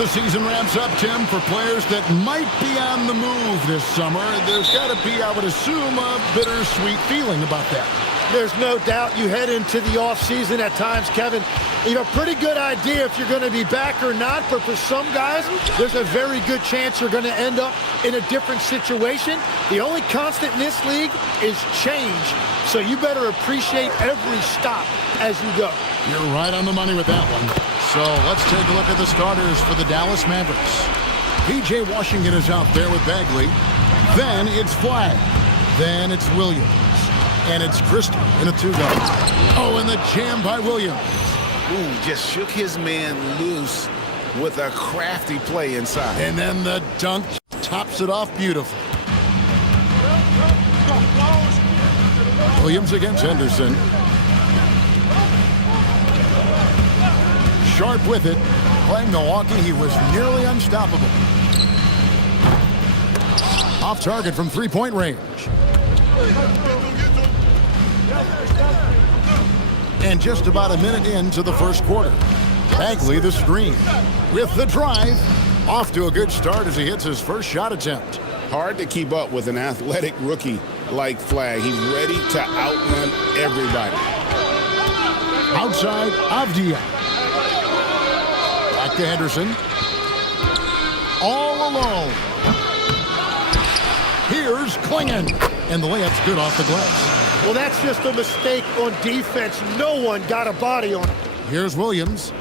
the season ramps up, Tim, for players that might be on the move this summer, there's got to be, I would assume, a bittersweet feeling about that. There's no doubt you head into the offseason at times, Kevin. You have a pretty good idea if you're going to be back or not, but for some guys, there's a very good chance you're going to end up in a different situation. The only constant in this league is change, so you better appreciate every stop as you go. You're right on the money with that one. So let's take a look at the starters for the Dallas Mavericks. P.J. Washington is out there with Bagley. Then it's Flagg. Then it's Williams. And it's Christie in a two-guard. Oh, and the jam by Williams. Ooh, just shook his man loose with a crafty play inside. And then the dunk tops it off beautifully. Williams against Henderson. Sharp with it. Playing Milwaukee, he was nearly unstoppable. Off target from three-point range. And just about a minute into the first quarter. Bagley the screen. With the drive. Off to a good start as he hits his first shot attempt. Hard to keep up with an athletic rookie like Flagg. He's ready to outrun everybody. Outside, Avdia. Back to Henderson. All alone. Here's Klingon. And the layup's good off the glass. Well, that's just a mistake on defense. No one got a body on him. Here's Williams.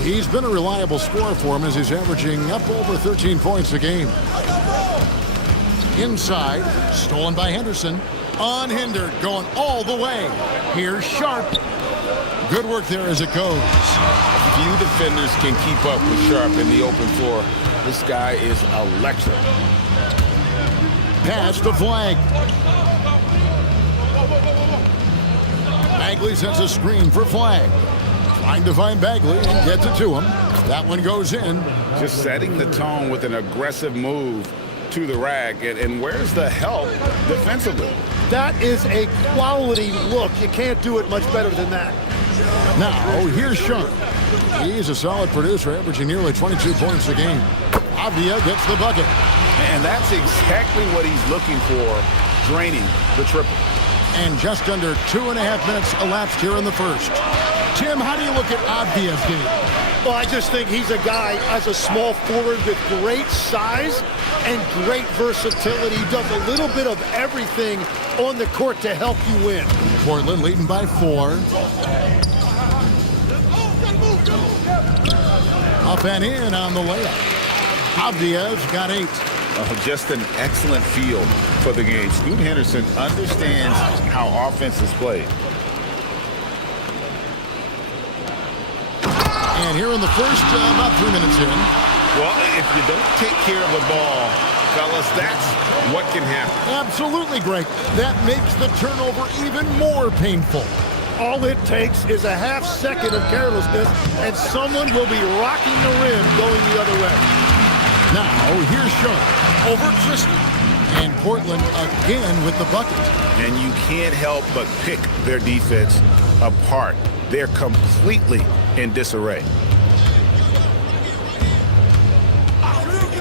He's been a reliable scorer for him as he's averaging up over 13 points a game. Inside, stolen by Henderson. Unhindered, going all the way. Here's Sharp. Good work there as it goes. Few defenders can keep up with Sharp in the open floor. This guy is electric. Pass to Flagg. Bagley sets a screen for Flagg. Trying to find Bagley and gets it to him. That one goes in. Just setting the tone with an aggressive move to the rack. And where's the help defensively? That is a quality look. You can't do it much better than that. Now, here's Sharp. He's a solid producer, averaging nearly 22 points a game. Avdia gets the bucket. And that's exactly what he's looking for, draining the triple. And just under 2.5 minutes elapsed here in the first. Tim, how do you look at Avdia's game? Well, I just think he's a guy as a small forward with great size and great versatility. He does a little bit of everything on the court to help you win. Portland leading by 4. Up and in on the layup. Avdia's got 8. Just an excellent feel for the game. Scoot Henderson understands how offense is played. And here in the first, about 3 minutes in. Well, if you don't take care of the ball, fellas, that's what can happen. Absolutely, Greg. That makes the turnover even more painful. All it takes is a half second of carelessness, and someone will be rocking the rim going the other way. Now, here's Sharp over Christie. And Portland again with the bucket. And you can't help but pick their defense apart. They're completely in disarray.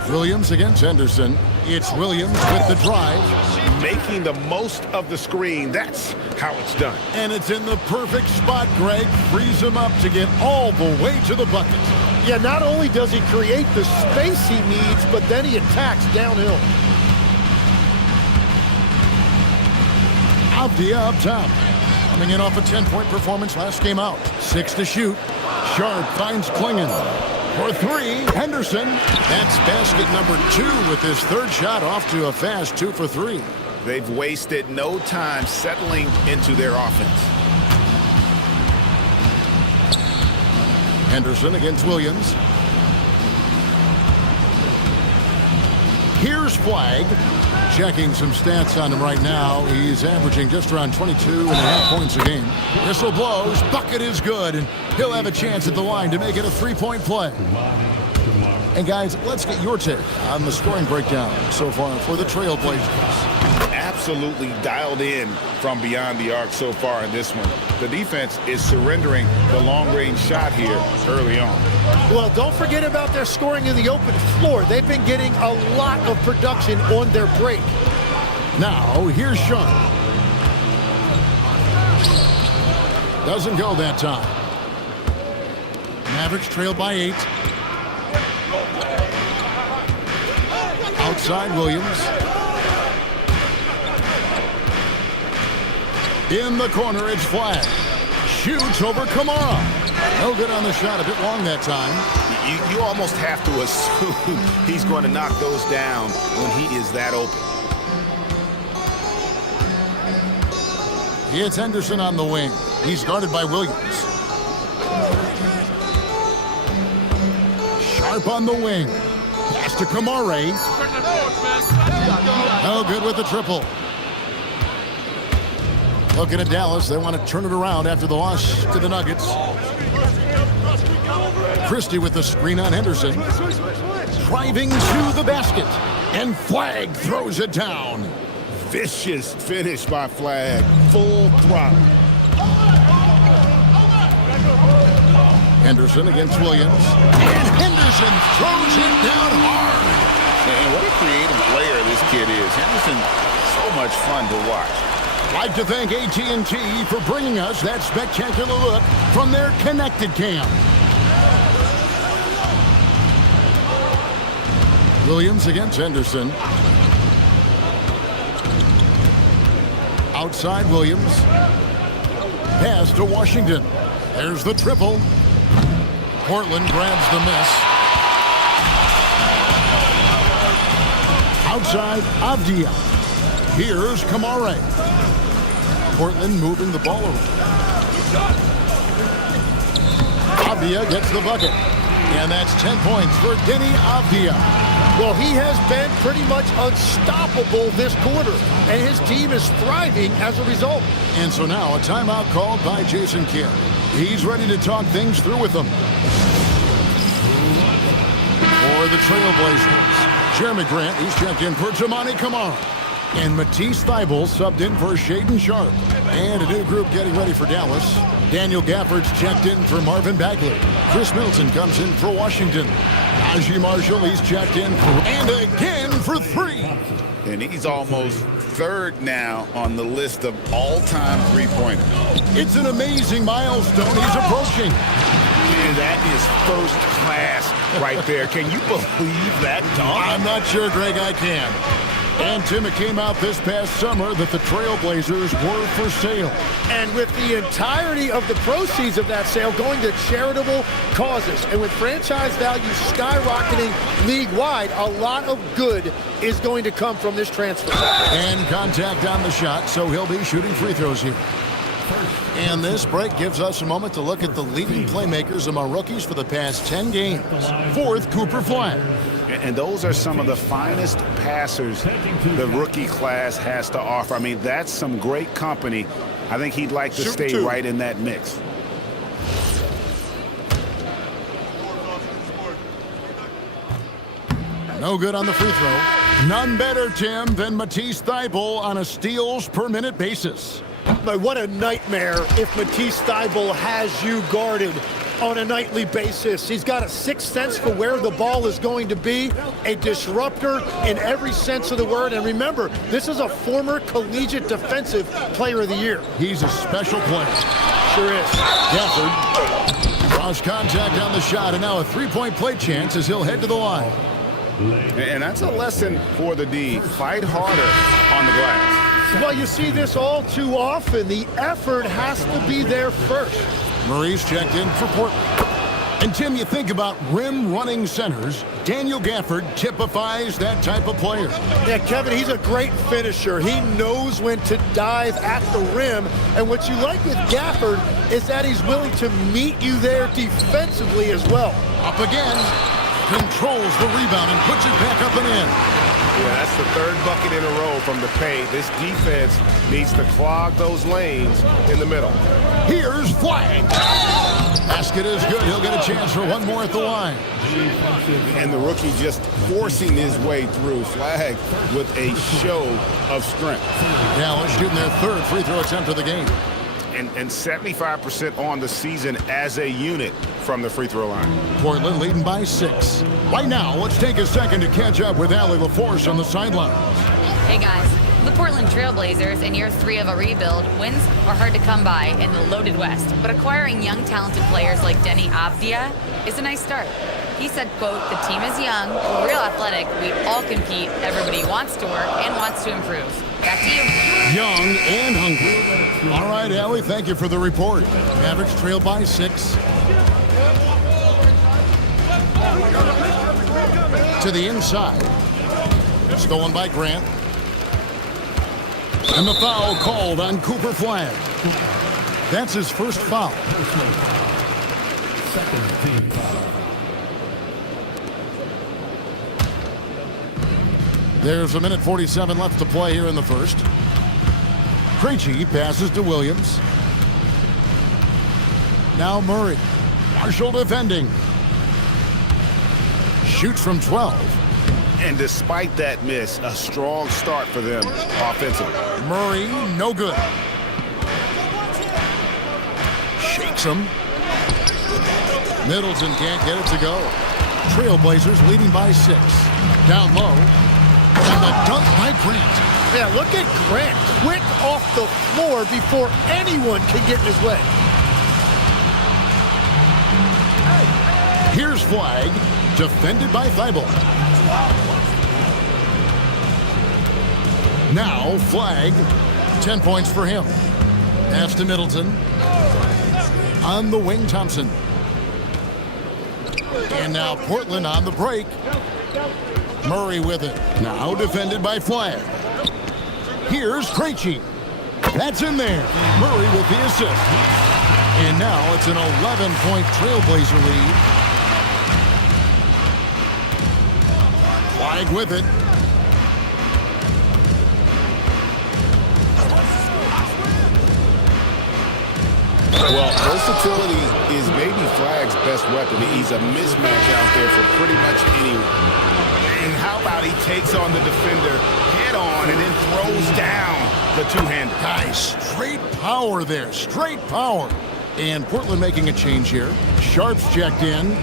Williams against Henderson. It's Williams with the drive. Making the most of the screen. That's how it's done. And it's in the perfect spot, Greg. Frees him up to get all the way to the bucket. Yeah, not only does he create the space he needs, but then he attacks downhill. Avdia up top. Coming in off a 10-point performance last game out. 6 to shoot. Sharp finds Klingon. For 3, Henderson. That's basket number 2 with his third shot off to a fast 2 for 3. They've wasted no time settling into their offense. Henderson against Williams. Here's Flagg. Checking some stats on him right now. He's averaging just around 22.5 points a game. Whistle blows. Bucket is good. And he'll have a chance at the line to make it a 3-point play. And guys, let's get your take on the scoring breakdown so far for the TrailBlazers. absolutely dialed in from beyond the arc so far in this one. The defense is surrendering the long-range shot here early on. Well, don't forget about their scoring in the open floor. They've been getting a lot of production on their break. Now, here's Sean. Doesn't go that time. Mavericks trail by 8. Outside Williams. In the corner, it's flat. Shoots over Kamara. No good on the shot. A bit long that time. You almost have to assume he's going to knock those down when he is that open. It's Henderson on the wing. He's guarded by Williams. Sharp on the wing. Pass to Kamara. No good with the triple. Looking at Dallas, they want to turn it around after the loss to the Nuggets. Christie with the screen on Henderson. Driving to the basket. And Flag throws it down. Vicious finish by Flag. Full throttle. Henderson against Williams. And Henderson throws it down hard. Man, what a creative player this kid is. Henderson, so much fun to watch. I'd like to thank AT&T for bringing us that spectacular look from their connected cam. Williams against Henderson. Outside Williams. Pass to Washington. There's the triple. Portland grabs the miss. Outside Avdia. Here's Kamara. Portland moving the ball around. Avdia gets the bucket. And that's 10 points for Denny Avdia. Well, he has been pretty much unstoppable this quarter, and his team is thriving as a result. And so now a timeout called by Jason Kidd. He's ready to talk things through with them. For the TrailBlazers, Jeremy Grant, he's checked in for Toumani Camara. And Matisse Thybulle subbed in for Shaden Sharp. And a new group getting ready for Dallas. Daniel Gafford's checked in for Marvin Bagley. Chris Middleton comes in for Washington. Najee Marshall, he's checked in for, and again for 3. And he's almost third now on the list of all-time three-pointers. It's an amazing milestone he's approaching. And that is first class right there. Can you believe that dunk? I'm not sure, Greg, I can. And Tim, it came out this past summer that the TrailBlazers were for sale. And with the entirety of the proceeds of that sale going to charitable causes, and with franchise value skyrocketing league-wide, a lot of good is going to come from this transfer. And contact on the shot, so he'll be shooting free throws here. And this break gives us a moment to look at the leading playmakers among rookies for the past 10 games. Fourth, Cooper Flag. And those are some of the finest passers the rookie class has to offer. I mean, that's some great company. I think he'd like to stay right in that mix. No good on the free throw. None better, Tim, than Matisse Thybulle on a steals per minute basis. But what a nightmare if Matisse Thybulle has you guarded on a nightly basis. He's got a sixth sense for where the ball is going to be, a disruptor in every sense of the word. And remember, this is a former collegiate defensive player of the year. He's a special player. Sure is. Gafford draws contact on the shot, and now a three-point play chance as he'll head to the line. And that's a lesson for the D. Fight harder on the glass. Well, you see this all too often. The effort has to be there first. Murray's checked in for Portland. And Tim, you think about rim-running centers, Daniel Gafford typifies that type of player. Yeah, Kevin, he's a great finisher. He knows when to dive at the rim. And what you like with Gafford is that he's willing to meet you there defensively as well. Up again, controls the rebound and puts it back up and in. Yeah, that's the third bucket in a row from the paint. This defense needs to clog those lanes in the middle. Here's Flag. Basket is good. He'll get a chance for one more at the line. And the rookie just forcing his way through. Flag with a show of strength. Dallas shooting their third free throw attempt of the game. And 75% on the season as a unit from the free throw line. Portland leading by 6. Right now, let's take a second to catch up with Allie LaForce on the sidelines. Hey guys, the Portland TrailBlazers in year 3 of a rebuild. Wins are hard to come by in the loaded West, but acquiring young talented players like Denny Avdia is a nice start. He said, quote, "The team is young, we're real athletic, we all compete, everybody wants to work and wants to improve." Back to you. Young and hungry. All right, Allie, thank you for the report. Mavericks trail by 6. To the inside. Stolen by Grant. And the foul called on Cooper Flag. That's his first foul. There's a minute 47 left to play here in the first. Krejci passes to Williams. Now Murray. Marshall defending. Shoots from 12. And despite that miss, a strong start for them offensively. Murray, no good. Shakes him. Middleton can't get it to go. TrailBlazers leading by 6. Down low. And the dunk by Grant. Yeah, look at Grant. Quick off the floor before anyone can get in his way. Here's Flag. Defended by Thibault. Now Flag. 10 points for him. Pass to Middleton. On the wing, Thompson. And now Portland on the break. Murray with it. Now defended by Flag. Here's Krejci. That's in there. Murray with the assist. And now it's an 11-point TrailBlazer lead. Flag with it. Well, versatility is maybe Flag's best weapon. He's a mismatch out there for pretty much anyone. And how about he takes on the defender head on and then throws down the two-hander. Guys, straight power there. Straight power. And Portland making a change here. Sharp's checked in.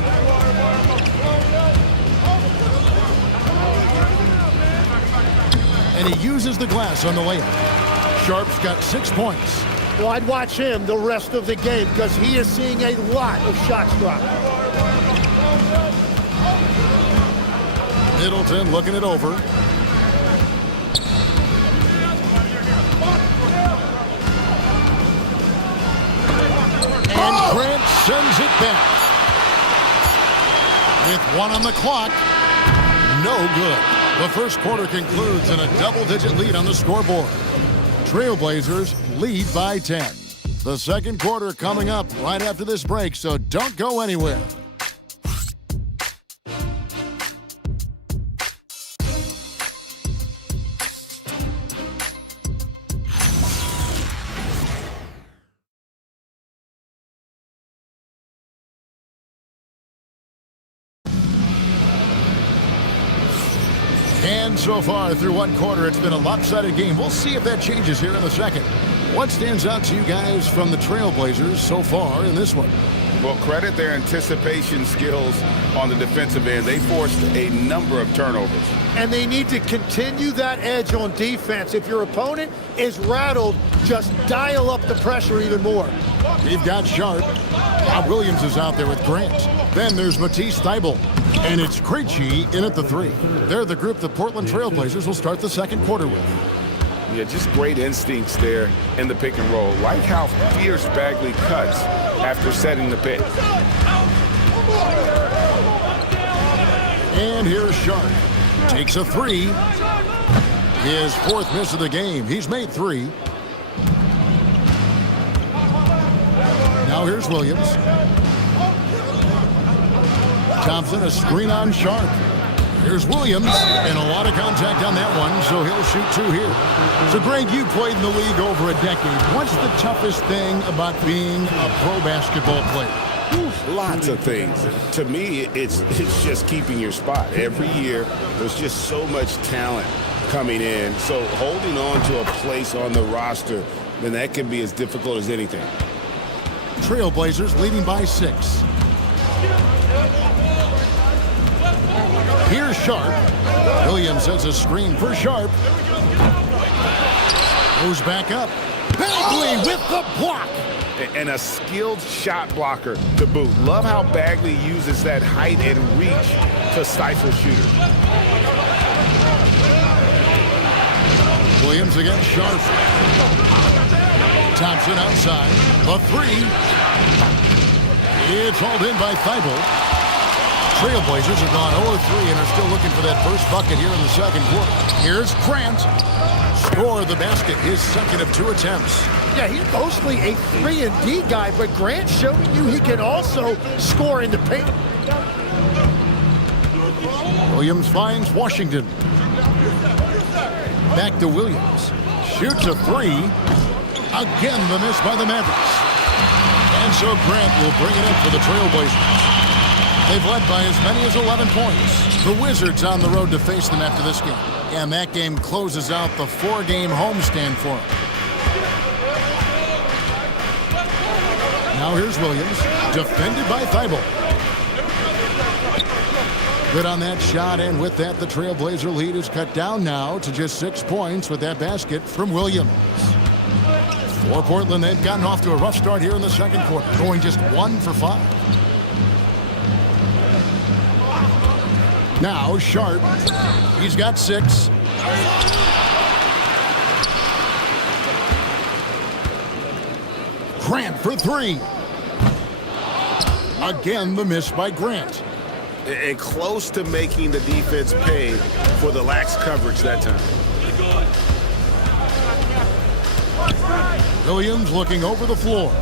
And he uses the glass on the layup. Sharp's got 6 points. Well, I'd watch him the rest of the game because he is seeing a lot of shots drop. Middleton looking it over. And Grant sends it back. With 1 on the clock. No good. The first quarter concludes in a double-digit lead on the scoreboard. TrailBlazers lead by 10. The second quarter coming up right after this break, so don't go anywhere. And so far through one quarter, it's been a lopsided game. We'll see if that changes here in the second. What stands out to you guys from the TrailBlazers so far in this one? Well, credit their anticipation skills on the defensive end. They forced a number of turnovers. And they need to continue that edge on defense. If your opponent is rattled, just dial up the pressure even more. We've got Sharp. Bob Williams is out there with Grant. Then there's Matisse Thybulle. And it's Krejci in at the 3. They're the group the Portland TrailBlazers will start the second quarter with. Yeah, just great instincts there in the pick and roll. Like how fierce Bagley cuts after setting the pick. And here's Sharp. Takes a 3. His 4th miss of the game. He's made 3. Now here's Williams. Thompson, a screen on Sharp. Here's Williams, and a lot of contact on that one, so he'll shoot 2 here. So, Greg, you played in the league over a decade. What's the toughest thing about being a pro basketball player? Lots of things. To me, it's just keeping your spot. Every year, there's just so much talent coming in. So holding on to a place on the roster, then that can be as difficult as anything. Trailblazers leading by 6. Here's Sharp. Williams has a screen for Sharp. Goes back up. Bagley with the block. And a skilled shot blocker to boot. Love how Bagley uses that height and reach to stifle shooters. Williams against Sharp. Thompson outside. The 3. It's hauled in by Thybulle. Trailblazers have gone 0-3 and are still looking for that first bucket here in the second quarter. Here's Grant. Score the basket, his second of 2 attempts. Yeah, he's mostly a 3-and-D guy, but Grant showing you he can also score in the paint. Williams finds Washington. Back to Williams. Shoots a 3. Again, the miss by the Mavericks. And so Grant will bring it up for the Trailblazers. They've led by as many as 11 points. The Wizards on the road to face them after this game. And that game closes out the 4-game homestand for them. Now here's Williams, defended by Thybulle. Good on that shot, and with that, the Trailblazer lead is cut down now to just 6 points with that basket from Williams. For Portland, they've gotten off to a rough start here in the second quarter, going just 1 for 5. Now Sharp, he's got 6. Grant for 3. Again, the miss by Grant. And close to making the defense pay for the lax coverage that time. Williams looking over the floor.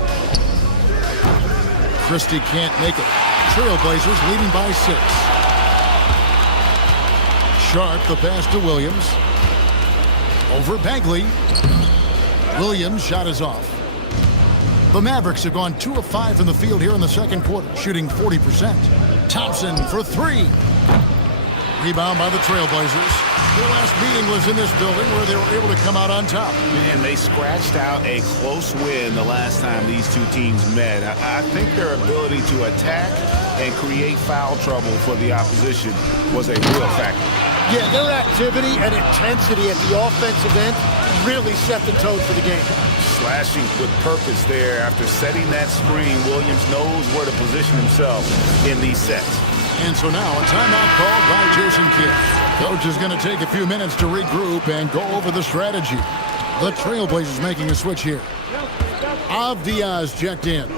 Christie can't make it. Trailblazers leading by 6. Sharp, the pass to Williams. Over Bagley. Williams' shot is off. The Mavericks have gone 2 of 5 from the field here in the second quarter, shooting 40%. Thompson for 3. Rebound by the Trailblazers. Their last meeting was in this building where they were able to come out on top. And they scratched out a close win the last time these two teams met. I think their ability to attack and create foul trouble for the opposition was a real factor. Yeah, their activity and intensity at the offensive end really set the tone for the game. Slashing with purpose there. After setting that screen, Williams knows where to position himself in these sets. And so now a timeout called by Jason Kidd. Coach is going to take a few minutes to regroup and go over the strategy. The Trailblazers making a switch here. Avdia's checked in.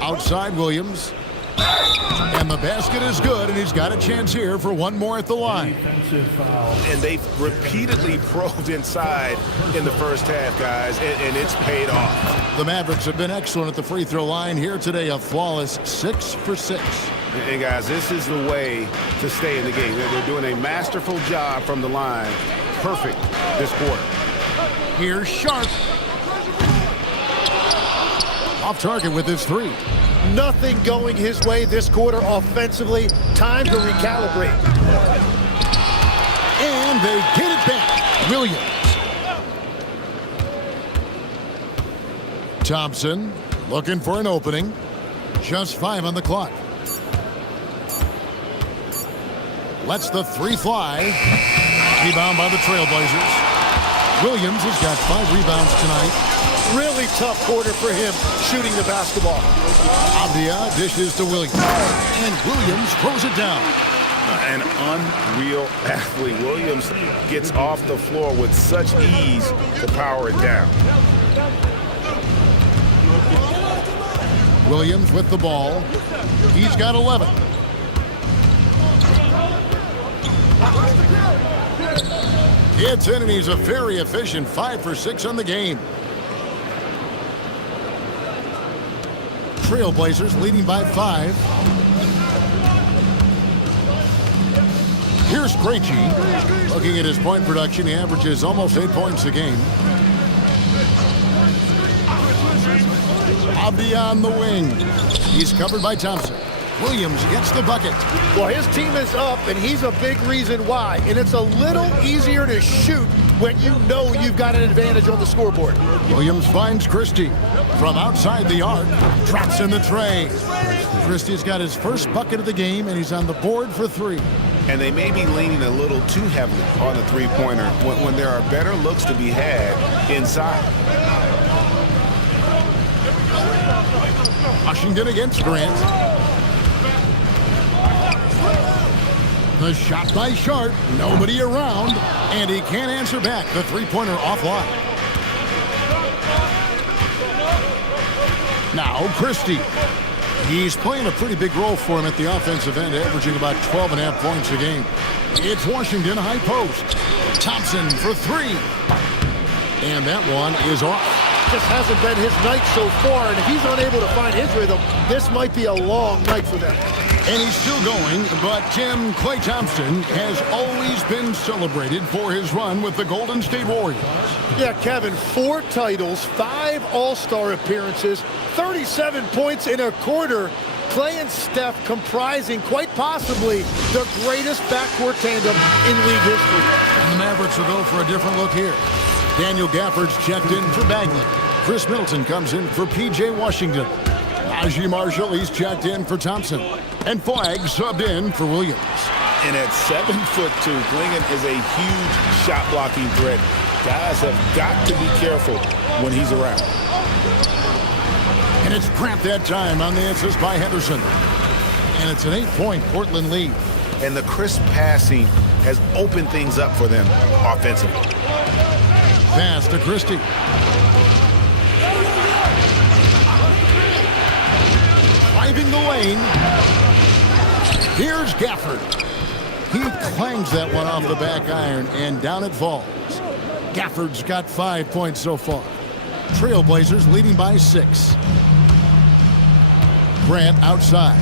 Outside Williams. And the basket is good, and he's got a chance here for one more at the line. And they've repeatedly probed inside in the first half, guys, and it's paid off. The Mavericks have been excellent at the free throw line here today, a flawless 6 for 6. And guys, this is the way to stay in the game. They're doing a masterful job from the line. Perfect this quarter. Here's Sharp. Off target with his 3. Nothing going his way this quarter offensively. Time to recalibrate. And they get it back. Williams. Thompson looking for an opening. Just 5 on the clock. Lets the 3 fly. Rebound by the Trailblazers. Williams has got 5 rebounds tonight. Really tough quarter for him shooting the basketball. Avdia dishes to Williams. And Williams throws it down. An unreal athlete. Williams gets off the floor with such ease to power it down. Williams with the ball. He's got 11. It's in, and he's a very efficient 5 for 6 on the game. Trailblazers leading by 5. Here's Krejci. Looking at his point production, he averages almost 8 points a game. Avdia on the wing. He's covered by Thompson. Williams gets the bucket. Well, his team is up, and he's a big reason why. And it's a little easier to shoot when you know you've got an advantage on the scoreboard. Williams finds Christie from outside the arc. Drops in the tray. Christie's got his first bucket of the game, and he's on the board for 3. And they may be leaning a little too heavily on the three-pointer when there are better looks to be had inside. Washington against Grant. The shot by Sharp, nobody around, and he can't answer back. The three-pointer offline. Now Christie. He's playing a pretty big role for him at the offensive end, averaging about 12.5 points a game. It's Washington high post. Thompson for 3. And that one is off. Just hasn't been his night so far, and if he's unable to find his rhythm, this might be a long night for them. And he's still going, but Tim Klay Thompson has always been celebrated for his run with the Golden State Warriors. Yeah, Kevin, 4 titles, 5 All-Star appearances, 37 points in a quarter. Klay and Steph comprising quite possibly the greatest backcourt tandem in league history. And the Mavericks will go for a different look here. Daniel Gafford's checked in for Bagley. Chris Middleton comes in for P.J. Washington. Najee Marshall, he's checked in for Thompson. And Flagg subbed in for Williams. And at 7'2", Klingon is a huge shot-blocking threat. Guys have got to be careful when he's around. And it's Grant that time on the assist by Henderson. And it's an 8-point Portland lead. And the crisp passing has opened things up for them offensively. Pass to Christie. Driving the lane. Here's Gafford. He clangs that one off the back iron, and down it falls. Gafford's got 5 points so far. TrailBlazers leading by 6. Grant outside.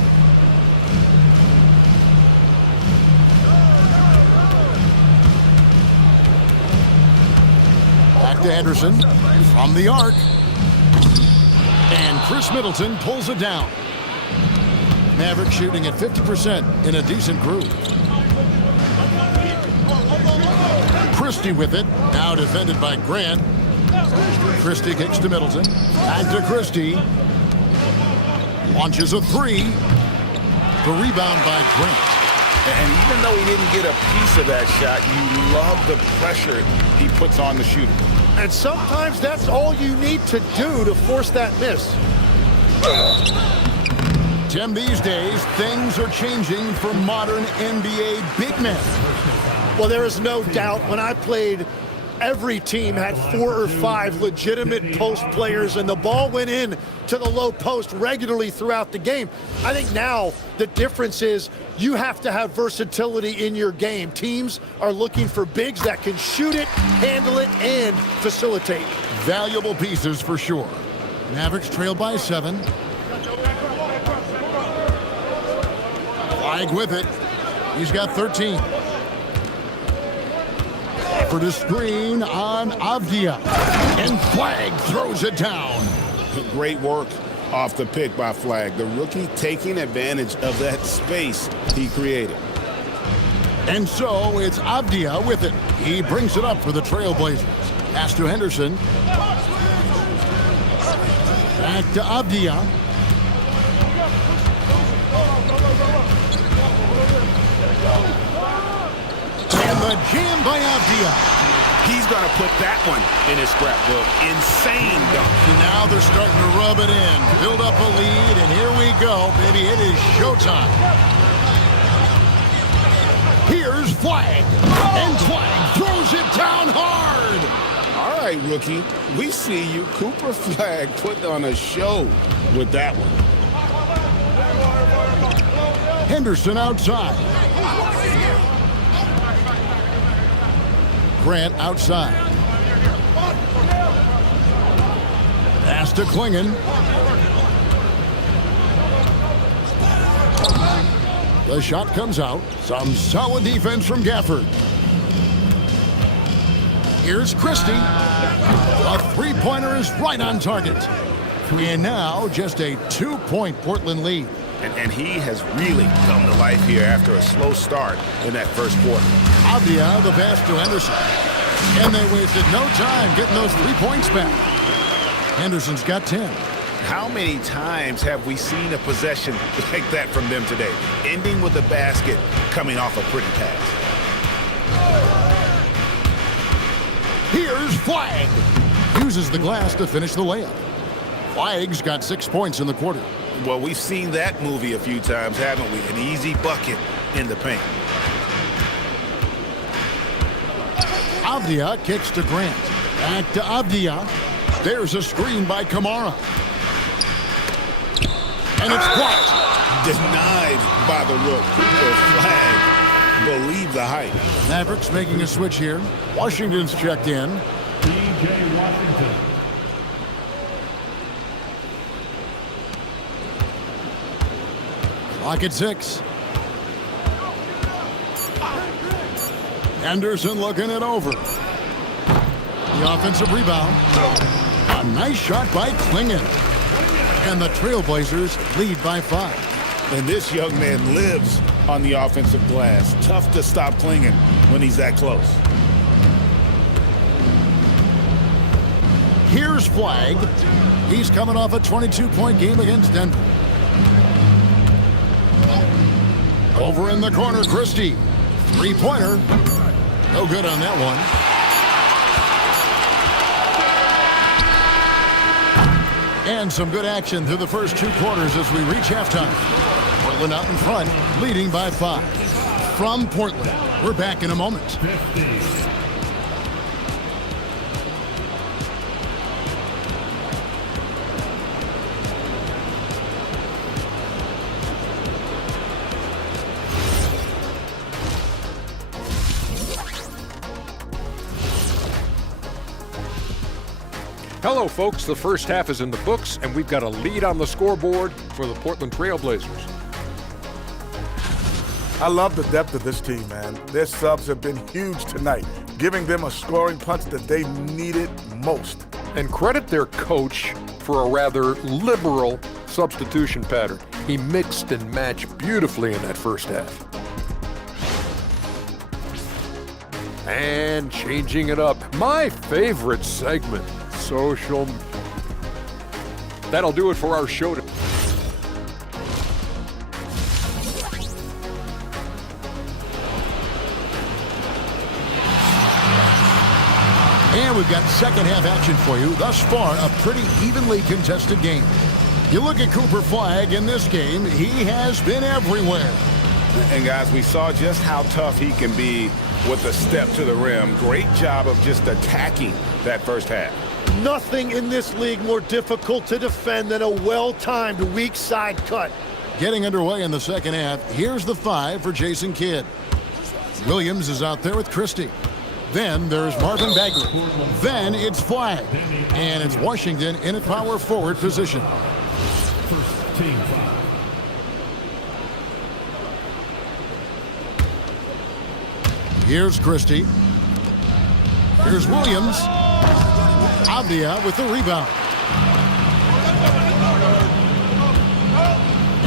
Back to Henderson from the arc. And Chris Middleton pulls it down. Mavericks shooting at 50% in a decent groove. Christie with it. Now defended by Grant. Christie kicks to Middleton. Back to Christie. Launches a 3. The rebound by Grant. And even though he didn't get a piece of that shot, you love the pressure he puts on the shooter. And sometimes that's all you need to do to force that miss. Tim, these days, things are changing for modern NBA big men. Well, there is no doubt when I played, every team had 4 or 5 legitimate post players, and the ball went in to the low post regularly throughout the game. I think now the difference is you have to have versatility in your game. Teams are looking for bigs that can shoot it, handle it, and facilitate. Valuable pieces for sure. Mavericks trail by 7. Flagg with it. He's got 13. For the screen on Avdia. And Flagg throws it down. Great work off the pick by Flagg. The rookie taking advantage of that space he created. And so it's Avdia with it. He brings it up for the TrailBlazers. Pass to Henderson. Back to Avdia. And the jam by Avdia. He's going to put that one in his scrapbook. Insane dunk. Now they're starting to rub it in. Build up a lead, and here we go, baby. It is showtime. Here's Flagg. And Flagg throws it down hard. All right, rookie. We see you. Cooper Flagg put on a show with that one. Henderson outside. Grant outside. Pass to Klingon. The shot comes out. Some solid defense from Gafford. Here's Christie. A three-pointer is right on target. And now just a 2-point Portland lead. And he has really come to life here after a slow start in that first quarter. Avdia, the pass to Henderson. And they wasted no time getting those 3 points back. Henderson's got 10. How many times have we seen a possession like that from them today? Ending with a basket, coming off a pretty pass. Here's Flagg. Uses the glass to finish the layup. Flagg's got 6 points in the quarter. Well, we've seen that movie a few times, haven't we? An easy bucket in the paint. Avdia kicks to Grant. Back to Avdia. There's a screen by Kamara. And it's blocked. Denied by the rook. Cooper Flagg. Believe the hype. Mavericks making a switch here. Washington's checked in. P.J. Washington. Clock at 6. Anderson looking it over. The offensive rebound. A nice shot by Klingon. And the Trailblazers lead by 5. And this young man lives on the offensive glass. Tough to stop Klingon when he's that close. Here's Flagg. He's coming off a 22-point game against Denver. Over in the corner, Christie. 3-pointer. No good on that one. And some good action through the first 2 quarters as we reach halftime. Portland out in front, leading by 5. From Portland, we're back in a moment. 50. Hello, folks. The first half is in the books, and we've got a lead on the scoreboard for the Portland Trailblazers. I love the depth of this team, man. Their subs have been huge tonight, giving them a scoring punch that they needed most. And credit their coach for a rather liberal substitution pattern. He mixed and matched beautifully in that first half. And changing it up, my favorite segment, social. That'll do it for our show today. And we've got second half action for you. Thus far, a pretty evenly contested game. You look at Cooper Flagg in this game, he has been everywhere. And guys, we saw just how tough he can be with a step to the rim. Great job of just attacking that first half. Nothing in this league more difficult to defend than a well-timed weak side cut. Getting underway in the second half, here's the 5 for Jason Kidd. Williams is out there with Christie. Then there's Marvin Bagley. Then it's Flagg. And it's Washington in a power forward position. First team foul. Here's Christie. Here's Williams. Avdia with the rebound.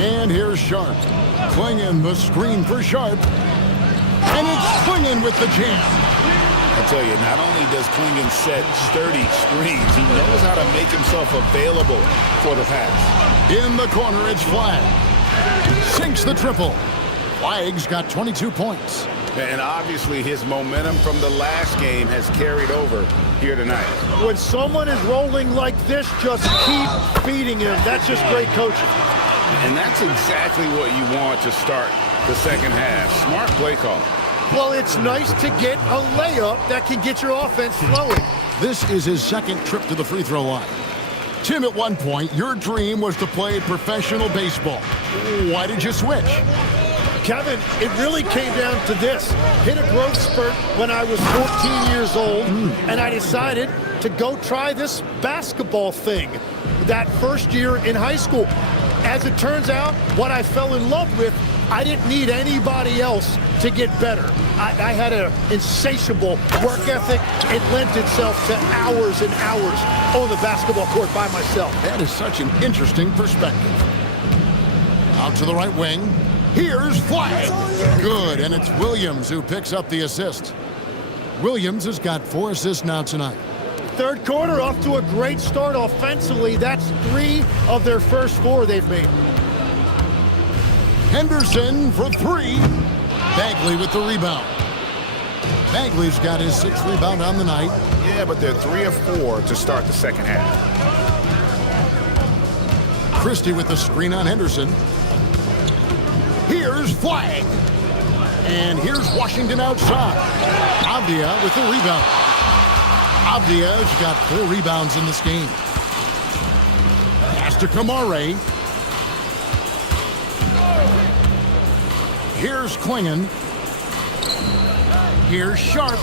And here's Sharp. Klingon the screen for Sharp. And it's Klingon with the jam. I tell you, not only does Klingon set sturdy screens, he knows how to make himself available for the pass. In the corner, it's Flagg. Sinks the triple. Flagg's got 22 points. And obviously his momentum from the last game has carried over here tonight. When someone is rolling like this, just keep feeding him. That's just great coaching. And that's exactly what you want to start the second half. Smart play call. Well, it's nice to get a layup that can get your offense flowing. This is his second trip to the free throw line. Tim, at one point, your dream was to play professional baseball. Why did you switch? Kevin, it really came down to this. Hit a growth spurt when I was 14 years old, and I decided to go try this basketball thing that first year in high school. As it turns out, what I fell in love with I didn't need anybody else to get better. I had an insatiable work ethic. It lent itself to hours and hours on the basketball court by myself. That is such an interesting perspective. Out to the right wing. Here's Flag. Good, and it's Williams who picks up the assist. Williams has got 4 assists now tonight. Third quarter off to a great start offensively. That's 3 of their first 4 they've made. Henderson for 3. Bagley with the rebound. Bagley's got his 6th rebound on the night. Yeah, but they're 3 of 4 to start the second half. Christie with the screen on Henderson. Here's Flag. And here's Washington outside. Avdia with the rebound. Avdia's got 4 rebounds in this game. Pass to Kamare. Here's Klingon. Here's Sharp.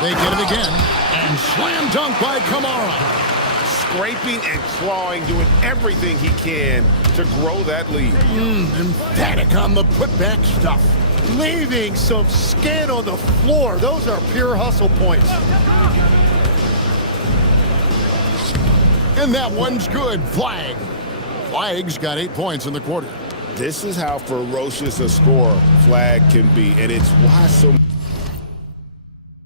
They get it again. And slam dunk by Kamara. Scraping and clawing, doing everything he can to grow that lead. Emphatic on the putback stuff. Leaving some skin on the floor. Those are pure hustle points. And that one's good. Flag. Flag's got 8 points in the quarter. This is how ferocious a scorer Flag can be, and it's why so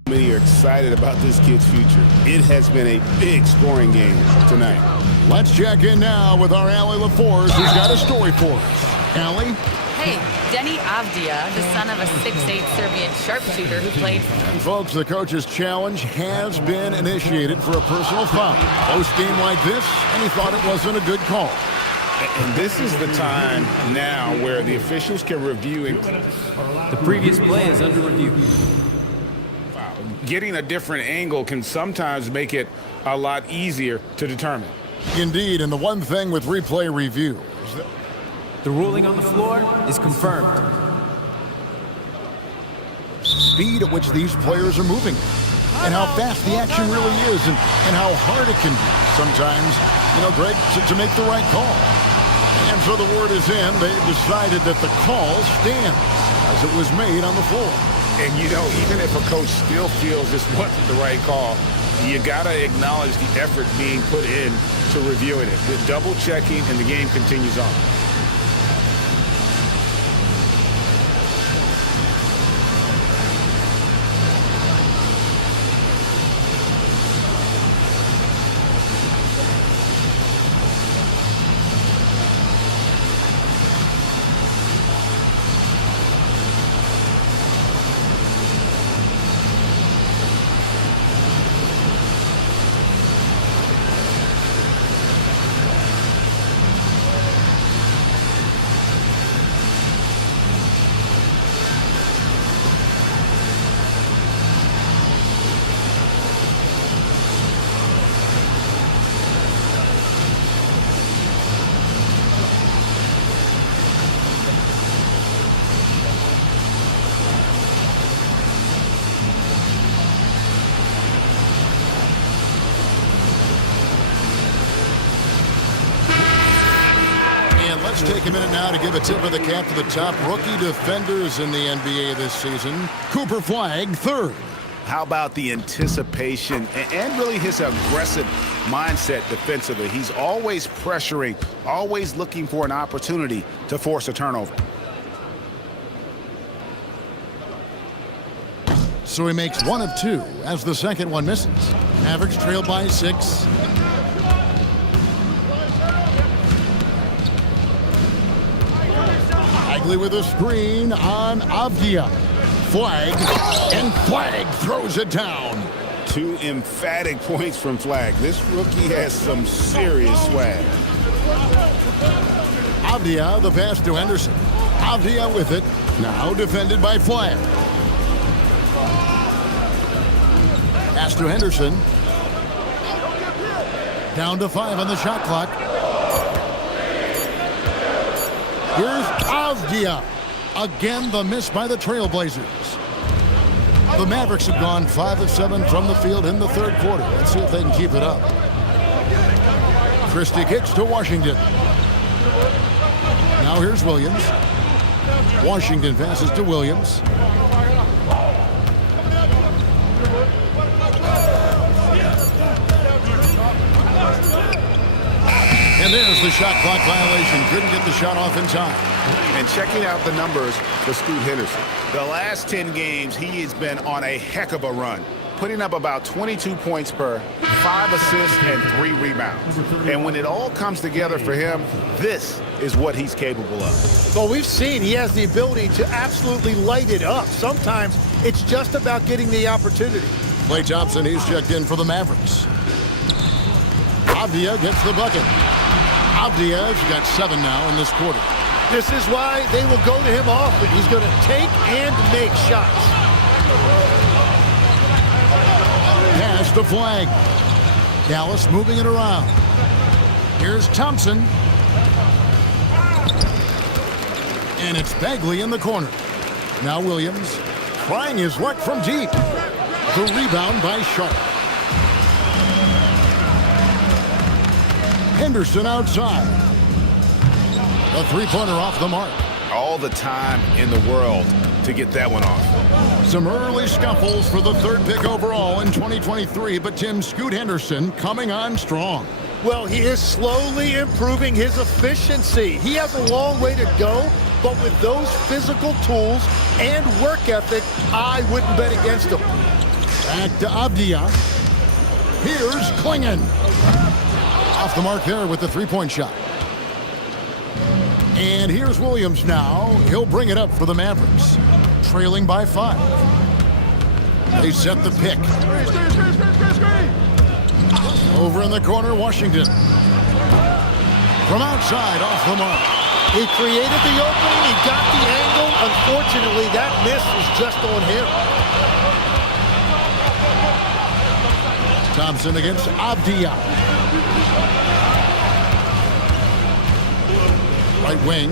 many are excited about this kid's future. It has been a big scoring game tonight. Let's check in now with our Allie LaForce, who's got a story for us. Allie? Hey, Denny Avdia, the son of a 6'8" Serbian sharpshooter who played. And folks, the coach's challenge has been initiated for a personal foul. Post-game like this, and he thought it wasn't a good call. And this is the time now where the officials can review it. The previous play is under review. Getting a different angle can sometimes make it a lot easier to determine. Indeed, and the one thing with replay review is that The ruling on the floor is confirmed. speed at which these players are moving and how fast the action really is and how hard it can be sometimes, Greg, to make the right call. And so the word is in. They've decided that the call stands as it was made on the floor. And, even if a coach still feels this wasn't the right call, you got to acknowledge the effort being put in to reviewing it. The double checking, and the game continues on. Let's take a minute now to give a tip of the cap to the top rookie defenders in the NBA this season. Cooper Flag, 3rd. How about the anticipation and really his aggressive mindset defensively? He's always pressuring, always looking for an opportunity to force a turnover. So he makes 1 of 2 as the second one misses. Mavericks trail by 6. Bagley with a screen on Avdia. Flag, and Flag throws it down. 2 emphatic points from Flag. This rookie has some serious swag. Avdia, the pass to Henderson. Avdia with it, now defended by Flag. Pass to Henderson. Down to 5 on the shot clock. Here's Avdia. Again, the miss by the TrailBlazers. The Mavericks have gone 5 of 7 from the field in the third quarter. Let's see if they can keep it up. Christie kicks to Washington. Now here's Williams. Washington passes to Williams. And there's the shot clock violation. Couldn't get the shot off in time. And checking out the numbers for Scoot Henderson. The last 10 games, he has been on a heck of a run, putting up about 22 points per, 5 assists, and 3 rebounds. And when it all comes together for him, this is what he's capable of. Well, we've seen he has the ability to absolutely light it up. Sometimes it's just about getting the opportunity. Klay Thompson, he's checked in for the Mavericks. Avdia gets the bucket. Avdia's got 7 now in this quarter. This is why they will go to him often. He's going to take and make shots. Pass the flag. Dallas moving it around. Here's Thompson. And it's Bagley in the corner. Now Williams trying his luck from deep. The rebound by Sharp. Henderson outside. A three-pointer off the mark. All the time in the world to get that one off. Some early scuffles for the 3rd pick overall in 2023, but Tim, Scoot Henderson coming on strong. Well, he is slowly improving his efficiency. He has a long way to go, but with those physical tools and work ethic, I wouldn't bet against him. Back to Avdia. Here's Klingon. Off the mark there with the three-point shot. And here's Williams now. He'll bring it up for the Mavericks. Trailing by 5. They set the pick. Over in the corner, Washington. From outside, off the mark. He created the opening. He got the angle. Unfortunately, that miss was just on him. Thompson against Avdia. Right wing.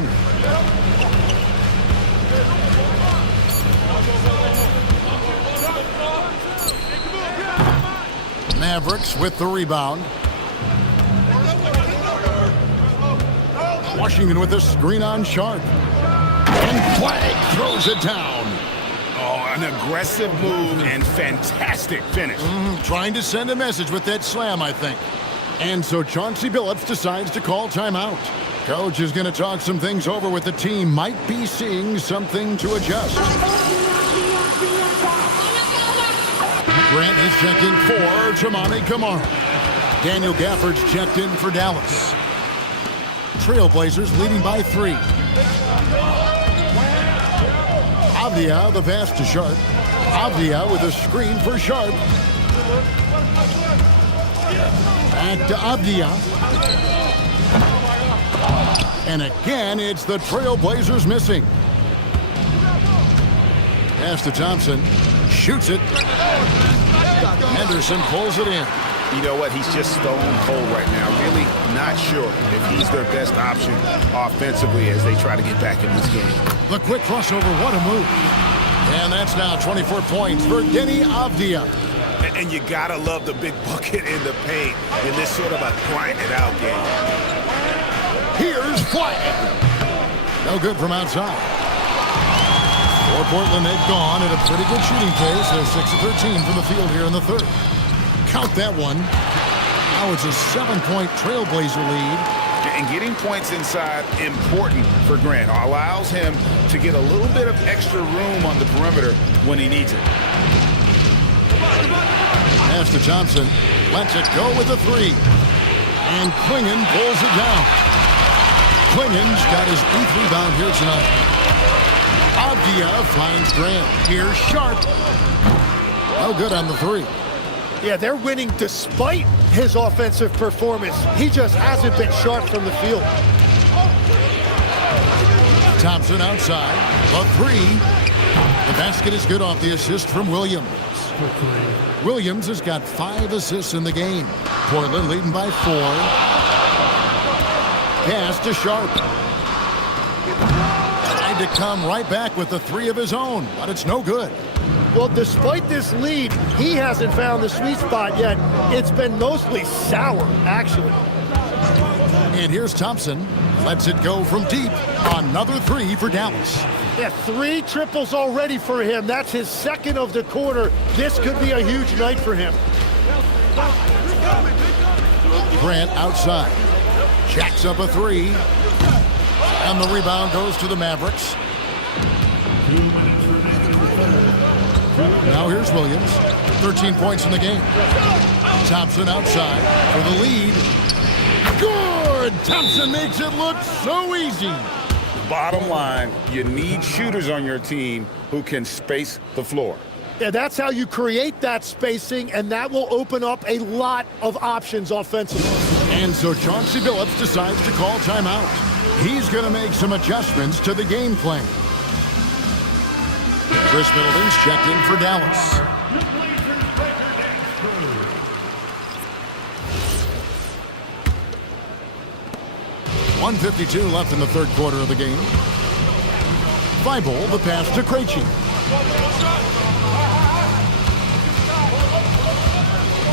Mavericks with the rebound. Washington with the screen on Sharp. And Flag throws it down. Oh, an aggressive move and fantastic finish. Trying to send a message with that slam, I think. And so Chauncey Billups decides to call timeout. Coach is going to talk some things over with the team. Might be seeing something to adjust. Grant is checked in for Tramani Kamara. Daniel Gafford's checked in for Dallas. Trailblazers leading by 3. Avdia, the pass to Sharp. Avdia with a screen for Sharp. Back to Avdia. And again, it's the Trailblazers missing. Pass to Thompson. Shoots it. Henderson pulls it in. You know what? He's just stone cold right now. Really not sure if he's their best option offensively as they try to get back in this game. The quick crossover, what a move. And that's now 24 points for Deni Avdia. And you gotta love the big bucket in the paint in this sort of a grind-it-out game. Here's Flag. No good from outside. For Portland, they've gone at a pretty good shooting pace. They're 6 of 13 from the field here in the 3rd. Count that one. Now it's a 7-point Trailblazer lead. And getting points inside, important for Grant. Allows him to get a little bit of extra room on the perimeter when he needs it. Pass to Thompson. Lets it go with a 3. And Klingon pulls it down. Klingon's got his 8th rebound here tonight. Avdia finds Grant. Here's Sharp. No good on the 3. Yeah, they're winning despite his offensive performance. He just hasn't been sharp from the field. Thompson outside. The 3. The basket is good off the assist from Williams. Williams has got 5 assists in the game. Portland leading by 4. Pass to Sharp. Tried to come right back with the 3 of his own, but it's no good. Well, despite this lead, he hasn't found the sweet spot yet. It's been mostly sour, actually. And here's Thompson. Lets it go from deep. Another three for Dallas. Yeah, 3 triples already for him. That's his second of the quarter. This could be a huge night for him. Grant outside. Jacks up a three. And the rebound goes to the Mavericks. 2 minutes remaining in the third. Now here's Williams. 13 points in the game. Thompson outside for the lead. Good! Thompson makes it look so easy. Bottom line, you need shooters on your team who can space the floor. Yeah, that's how you create that spacing, and that will open up a lot of options offensively. And so Chauncey Billups decides to call timeout. He's going to make some adjustments to the game plan. Chris Middleton's checked in for Dallas. .152 left in the third quarter of the game. Thybulle, the pass to Krejci.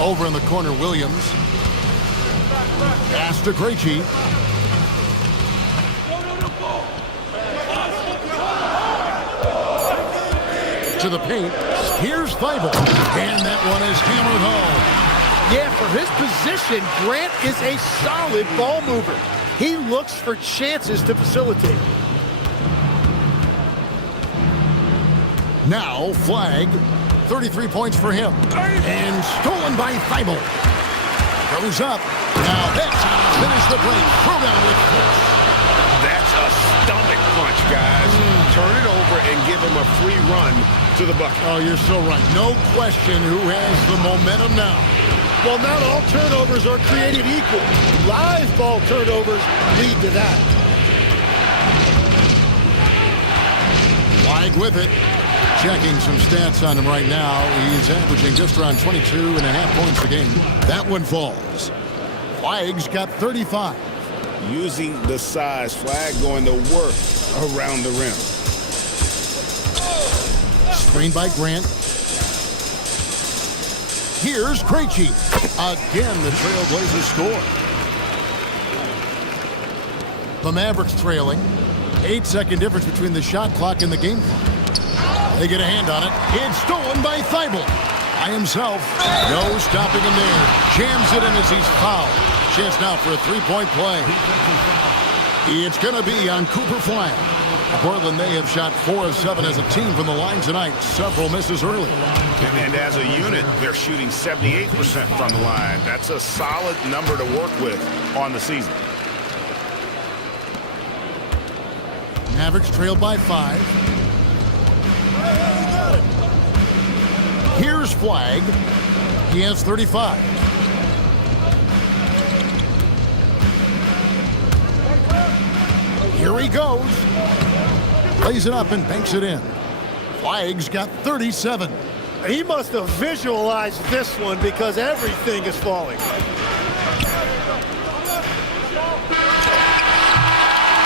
Over in the corner, Williams. Pass to Krejci. To the paint. Here's Thybulle. And that one is hammered home. Yeah, for his position, Grant is a solid ball mover. He looks for chances to facilitate. Now, flag. 33 points for him. And stolen by Thybulle. Goes up. Now that's how to finish the break. Throw down with force. That's a stomach punch, guys. Turn it over and give him a free run to the bucket. Oh, you're so right. No question who has the momentum now. Well, not all turnovers are created equal. Live ball turnovers lead to that. Flag with it. Checking some stats on him right now. He's averaging just around 22.5 points a game. That one falls. Flag's got 35. Using the size, Flag going to work around the rim. Screen by Grant. Here's Krejci. Again, the TrailBlazers score. The Mavericks trailing. 8-second difference between the shot clock and the game clock. They get a hand on it. It's stolen by Thybulle. By himself. No stopping him there. Jams it in as he's fouled. Chance now for a three-point play. It's going to be on Cooper Flagg. Portland, they have shot 4 of 7 as a team from the line tonight. Several misses early. And as a unit, they're shooting 78% from the line. That's a solid number to work with on the season. Mavericks trail by 5. Here's Flagg. He has 35. Here he goes. Plays it up and banks it in. Flagg's got 37. He must have visualized this one because everything is falling.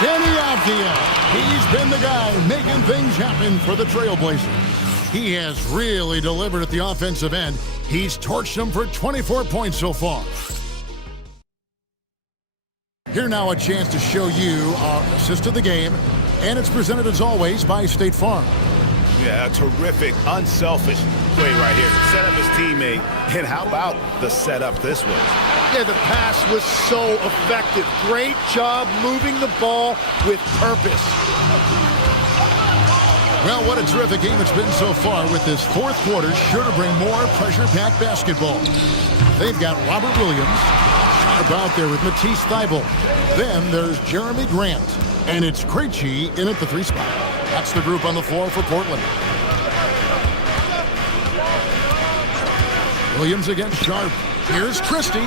Denny Avdia. He's been the guy making things happen for the TrailBlazers. He has really delivered at the offensive end. He's torched them for 24 points so far. Here now a chance to show you our assist of the game, and it's presented as always by State Farm. Yeah, a terrific, unselfish play right here. Set up his teammate, and how about the setup this way? Yeah, the pass was so effective. Great job moving the ball with purpose. Well, what a terrific game it's been so far, with this fourth quarter sure to bring more pressure-packed basketball. They've got Robert Williams sharp out there with Matisse Thybulle. Then there's Jeremy Grant, and it's Krejci in at the 3 spot. That's the group on the floor for Portland. Williams against Sharp. Here's Christie.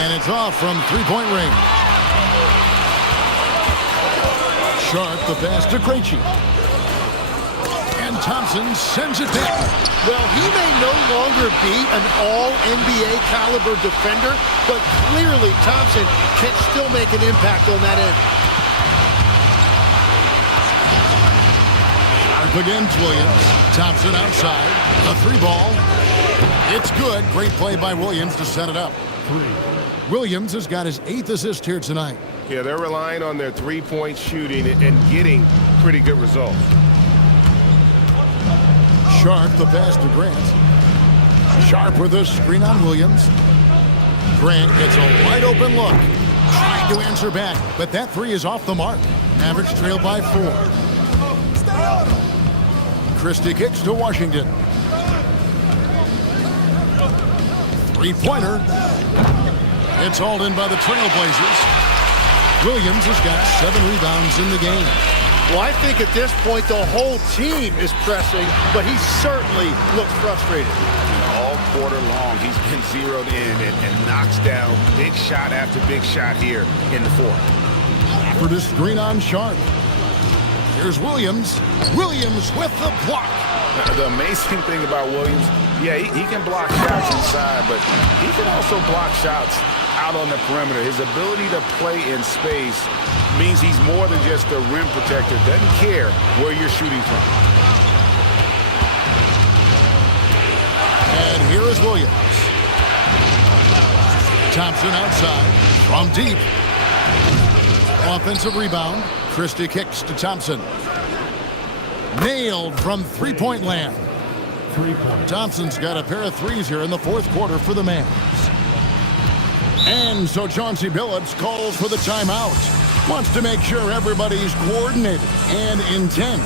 And it's off from three-point range. Sharp, the pass to Krejci. And Thompson sends it down. Well, he may no longer be an all-NBA caliber defender, but clearly Thompson can still make an impact on that end. Sharp against Williams. Thompson outside. The 3 ball. It's good. Great play by Williams to set it up. 3. Williams has got his 8th assist here tonight. Yeah, they're relying on their three-point shooting and getting pretty good results. Sharp, the pass to Grant. Sharp with a screen on Williams. Grant gets a wide open look. Trying to answer back, but that three is off the mark. Mavericks trail by 4. Christie kicks to Washington. Three-pointer. It's hauled in by the TrailBlazers. Williams has got 7 rebounds in the game. Well, I think at this point the whole team is pressing, but he certainly looks frustrated. All quarter long, he's been zeroed in and knocks down big shot after big shot here in the fourth. For the screen on Sharp. Here's Williams. Williams with the block. Now, the amazing thing about Williams, yeah, he can block shots inside, but he can also block shots out on the perimeter. His ability to play in space means he's more than just a rim protector. Doesn't care where you're shooting from. And here is Williams. Thompson outside from deep. Offensive rebound. Christie kicks to Thompson. Nailed from three-point land. Thompson's got a pair of threes here in the fourth quarter for the Mavs. And so Chauncey Billups calls for the timeout. Wants to make sure everybody's coordinated and intent.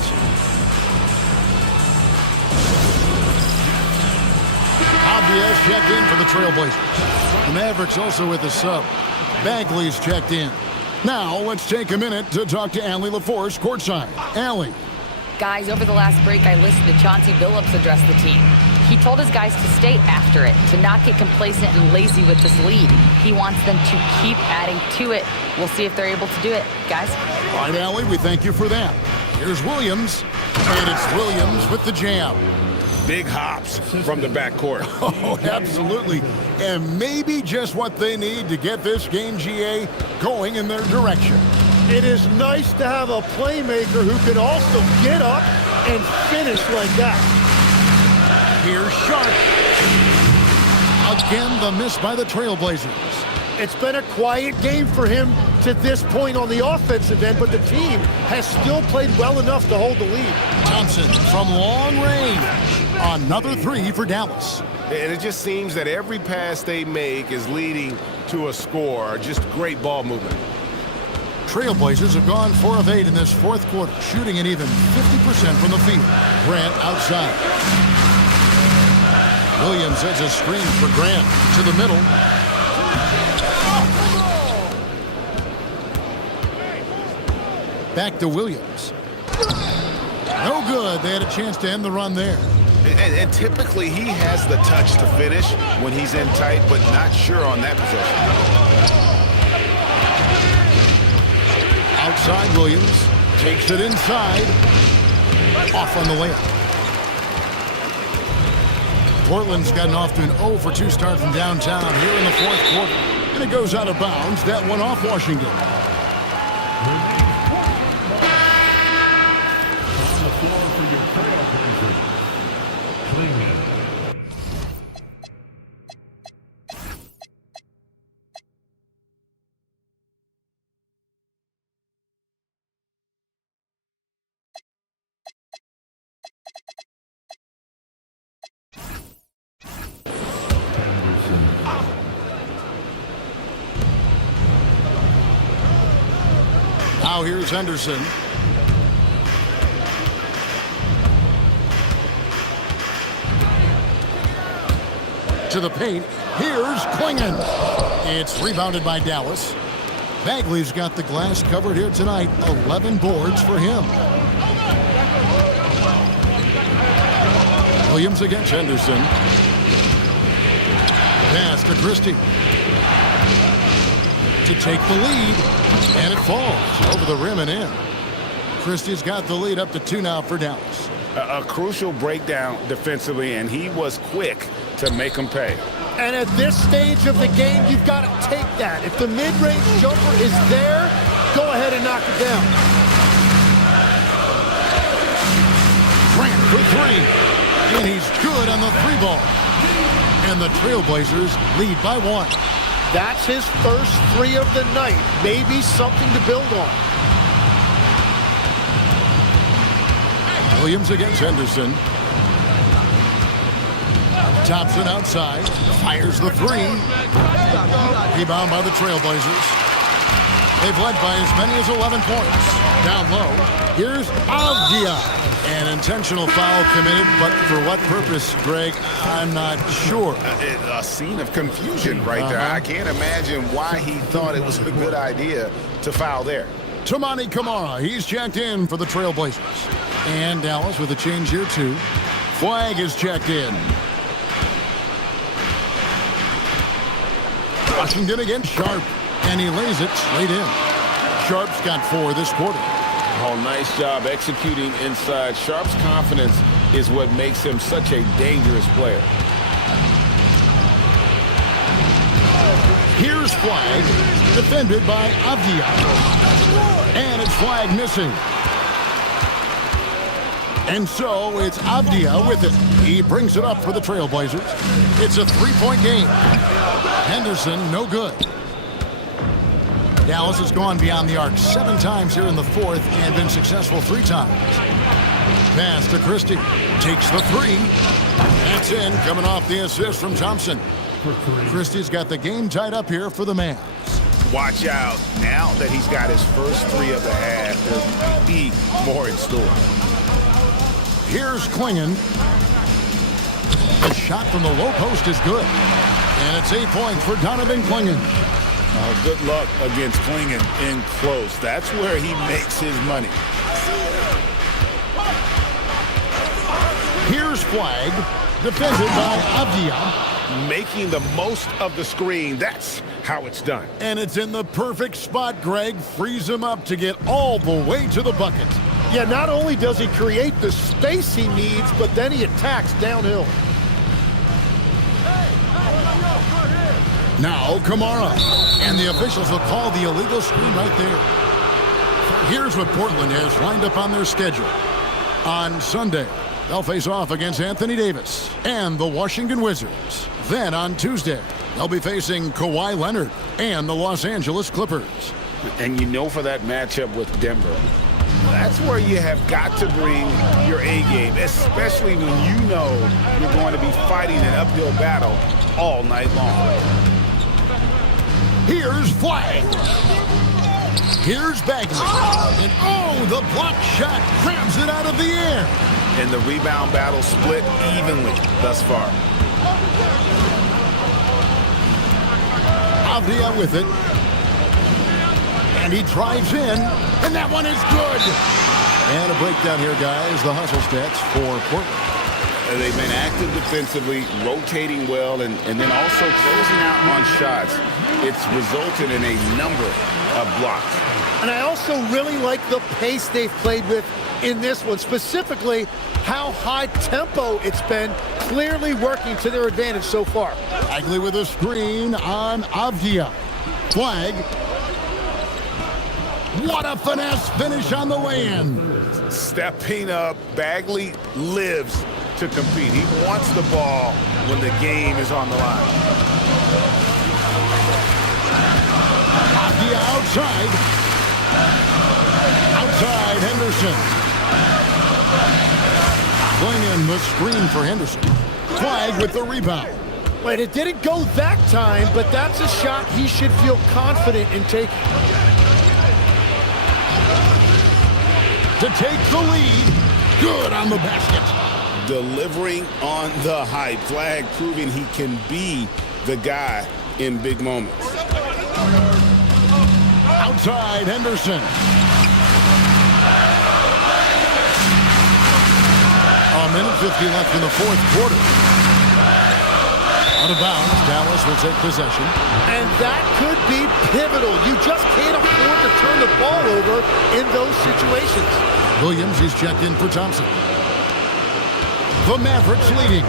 Obvious checked in for the TrailBlazers. The Mavericks also with a sub. Bagley's checked in. Now let's take a minute to talk to Allie LaForce courtside. Allie. Guys, over the last break, I listened to Chauncey Billups address the team. He told his guys to stay after it, to not get complacent and lazy with this lead. He wants them to keep adding to it. We'll see if they're able to do it, guys. All right, Allie, we thank you for that. Here's Williams, and it's Williams with the jam. Big hops from the backcourt. Oh, absolutely. And maybe just what they need to get this game, GA, going in their direction. It is nice to have a playmaker who can also get up and finish like that. Here's Sharp. Again, the miss by the TrailBlazers. It's been a quiet game for him to this point on the offensive end, but the team has still played well enough to hold the lead. Thompson from long range. Another three for Dallas. And it just seems that every pass they make is leading to a score. Just great ball movement. TrailBlazers have gone 4 of 8 in this fourth quarter, shooting an even 50% from the field. Grant outside. Williams has a screen for Grant to the middle. Back to Williams. No good. They had a chance to end the run there. And typically he has the touch to finish when he's in tight, but not sure on that possession. Outside Williams. Takes it inside. Off on the layup. Portland's gotten off to an 0 for 2 start from downtown here in the fourth quarter. And it goes out of bounds. That one off Washington. On the floor for your TrailBlazers, Klingman. Now here's Henderson. To the paint. Here's Klingman. It's rebounded by Dallas. Bagley's got the glass covered here tonight. 11 boards for him. Williams against Henderson. Pass to Christie. To take the lead. And it falls over the rim and in. Christie's got the lead up to 2 now for Dallas. A crucial breakdown defensively, and he was quick to make him pay. And at this stage of the game, you've got to take that. If the mid-range jumper is there, go ahead and knock it down. Grant for 3. And he's good on the 3 ball. And the TrailBlazers lead by 1. That's his first 3 of the night. Maybe something to build on. Williams against Henderson. Thompson outside. Fires the 3. Rebound by the TrailBlazers. They've led by as many as 11 points. Down low, here's Avdia. An intentional foul committed, but for what purpose, Greg, I'm not sure. A scene of confusion right there. I can't imagine why he thought it was a good idea to foul there. Toumani Camara, he's checked in for the TrailBlazers. And Dallas with a change here, too. Flag is checked in. Washington against Sharp. And he lays it straight in. Sharp's got 4 this quarter. Oh, nice job executing inside. Sharp's confidence is what makes him such a dangerous player. Here's flag, defended by Avdia. And it's flag missing. And so it's Avdia with it. He brings it up for the TrailBlazers. It's a 3-point game. Henderson, no good. Dallas has gone beyond the arc 7 times here in the 4th and been successful 3 times. Pass to Christie. Takes the 3. That's in, coming off the assist from Thompson. Christie's got the game tied up here for the Mavs. Watch out. Now that he's got his first 3 of the half, there'll be more in store. Here's Klingon. The shot from the low post is good. And it's 8 points for Donovan Klingon. Oh, good luck against Klingon in close. That's where he makes his money. Here's flag, defended by Avdia. Making the most of the screen. That's how it's done. And it's in the perfect spot, Greg. Frees him up to get all the way to the bucket. Yeah, not only does he create the space he needs, but then he attacks downhill. Now Camara, and the officials will call the illegal screen right there. Here's what Portland has lined up on their schedule. On Sunday, they'll face off against Anthony Davis and the Washington Wizards. Then on Tuesday, they'll be facing Kawhi Leonard and the Los Angeles Clippers. And you know, for that matchup with Denver, that's where you have got to bring your A game, especially when you know you're going to be fighting an uphill battle all night long. Here's flag. Here's Bagley. And oh, the block shot grabs it out of the air. And the rebound battle split evenly thus far. Avdia with it. And he drives in. And that one is good. And a breakdown here, guys. The hustle stats for Portland. They've been active defensively, rotating well, and then also closing out on shots. It's resulted in a number of blocks. And I also really like the pace they've played with in this one, specifically how high tempo it's been, clearly working to their advantage so far. Bagley with a screen on Avdia. Flag. What a finesse finish on the lay-in. Stepping up, Bagley lives to compete. He wants the ball when the game is on the line. Avdia outside. Outside Henderson. Klingon the screen for Henderson. Flag with the rebound. Wait, it didn't go that time, but that's a shot he should feel confident in taking. To take the lead. Good on the basket. Delivering on the high. Flag proving he can be the guy in big moments. Outside Henderson. A minute 50 left in the 4th quarter. Out of bounds, Dallas will take possession. And that could be pivotal. You just can't afford to turn the ball over in those situations. Williams, he's checked in for Thompson. The Mavericks leading.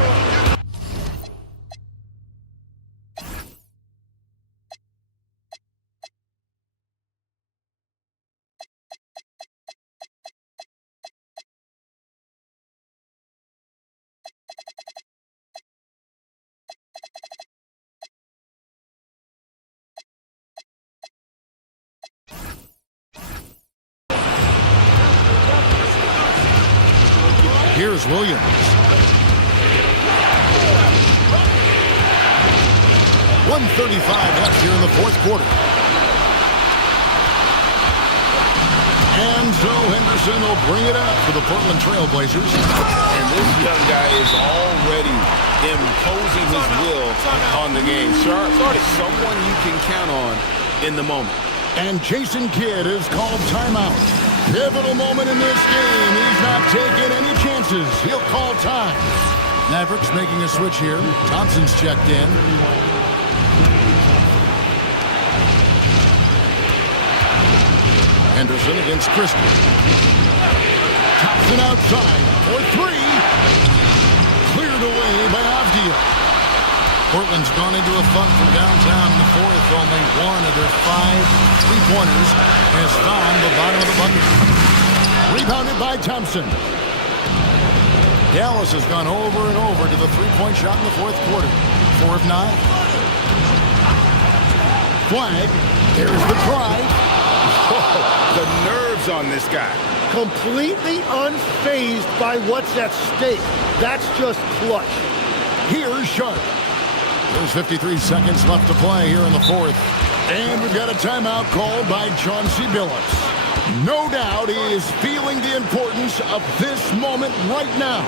Here's Williams. .135 left here in the fourth quarter. And so Henderson will bring it up for the Portland TrailBlazers. And this young guy is already imposing his will on the game. Sharp is someone you can count on in the moment. And Jason Kidd is called timeout. Pivotal moment in this game. He's not taking any chances. He'll call time. Mavericks making a switch here. Thompson's checked in. Henderson against Christie. Thompson outside for three. Cleared away by Avdia. Portland's gone into a funk from downtown in the fourth. Only one of their 5 3-pointers has found the bottom of the bucket. Rebounded by Thompson. Dallas has gone over and over to the 3-point shot in the fourth quarter. 4 of 9. Flag. There's the try. The nerves on this guy. Completely unfazed by what's at stake. That's just clutch. Here's Sharp. There's 53 seconds left to play here in the fourth. And we've got a timeout called by Chauncey Billups. No doubt he is feeling the importance of this moment right now.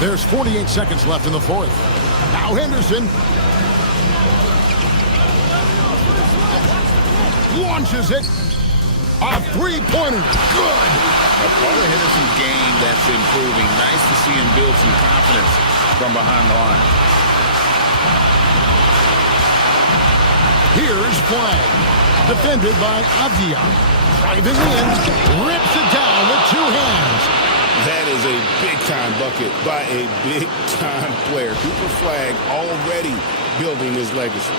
There's 48 seconds left in the fourth. Now Henderson launches it. A 3-pointer. Good. A part of Henderson's game that's improving. Nice to see him build some confidence from behind the line. Here's Flag. Defended by Avdia. Driving in. Rips it down with 2 hands. That is a big-time bucket by a big-time player. Cooper Flag already building his legacy.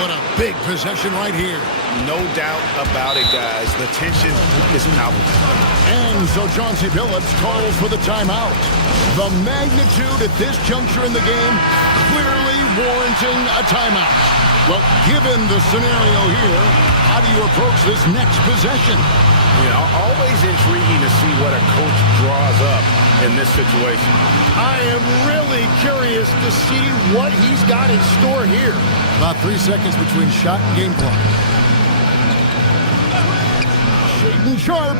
What a big possession right here. No doubt about it, guys. The tension is palpable. And so Chauncey Billups calls for the timeout. The magnitude at this juncture in the game clearly warranting a timeout. Well, given the scenario here, how do you approach this next possession? You know, always intriguing to see what a coach draws up in this situation. I am really curious to see what he's got in store here. About 3 seconds between shot and game clock. Shaden Sharp.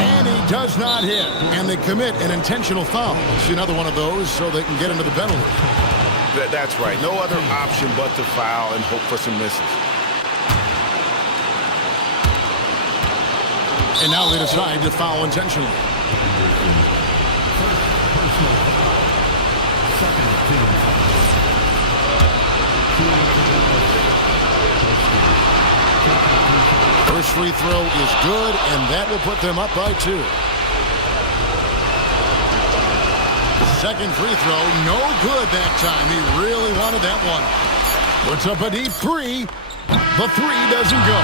And he does not hit. And they commit an intentional foul. See another one of those so they can get into the penalty. That's right. No other option but to foul and hope for some misses. And now they decide to foul intentionally. First free throw is good, and that will put them up by 2. Second free throw, no good that time. He really wanted that one. Puts up a deep 3. The 3 doesn't go.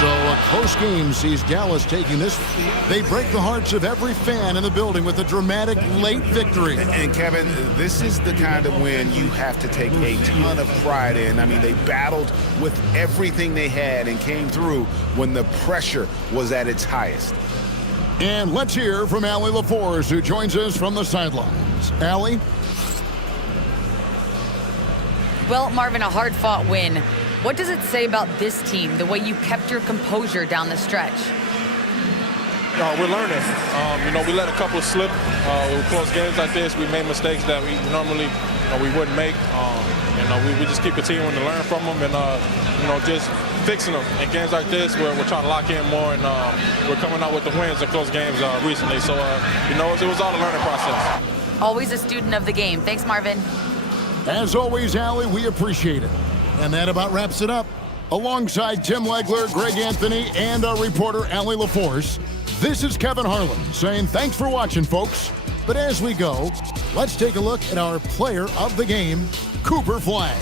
So a close game sees Dallas taking this. They break the hearts of every fan in the building with a dramatic late victory. And Kevin, this is the kind of win you have to take a ton of pride in. I mean, they battled with everything they had and came through when the pressure was at its highest. And let's hear from Allie LaForce, who joins us from the sidelines. Allie? Well, Marvin, a hard-fought win. What does it say about this team, the way you kept your composure down the stretch? We're learning. We let a couple slip. With close games like this, we made mistakes that we normally we wouldn't make. We just keep continuing to learn from them and, just fixing them. In games like this, we're trying to lock in more, and we're coming out with the wins in close games recently. So, it was all a learning process. Always a student of the game. Thanks, Marvin. As always, Allie, we appreciate it. And that about wraps it up. Alongside Tim Legler, Greg Anthony, and our reporter, Allie LaForce, this is Kevin Harlan saying thanks for watching, folks. But as we go, let's take a look at our player of the game, Cooper Flag.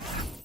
it.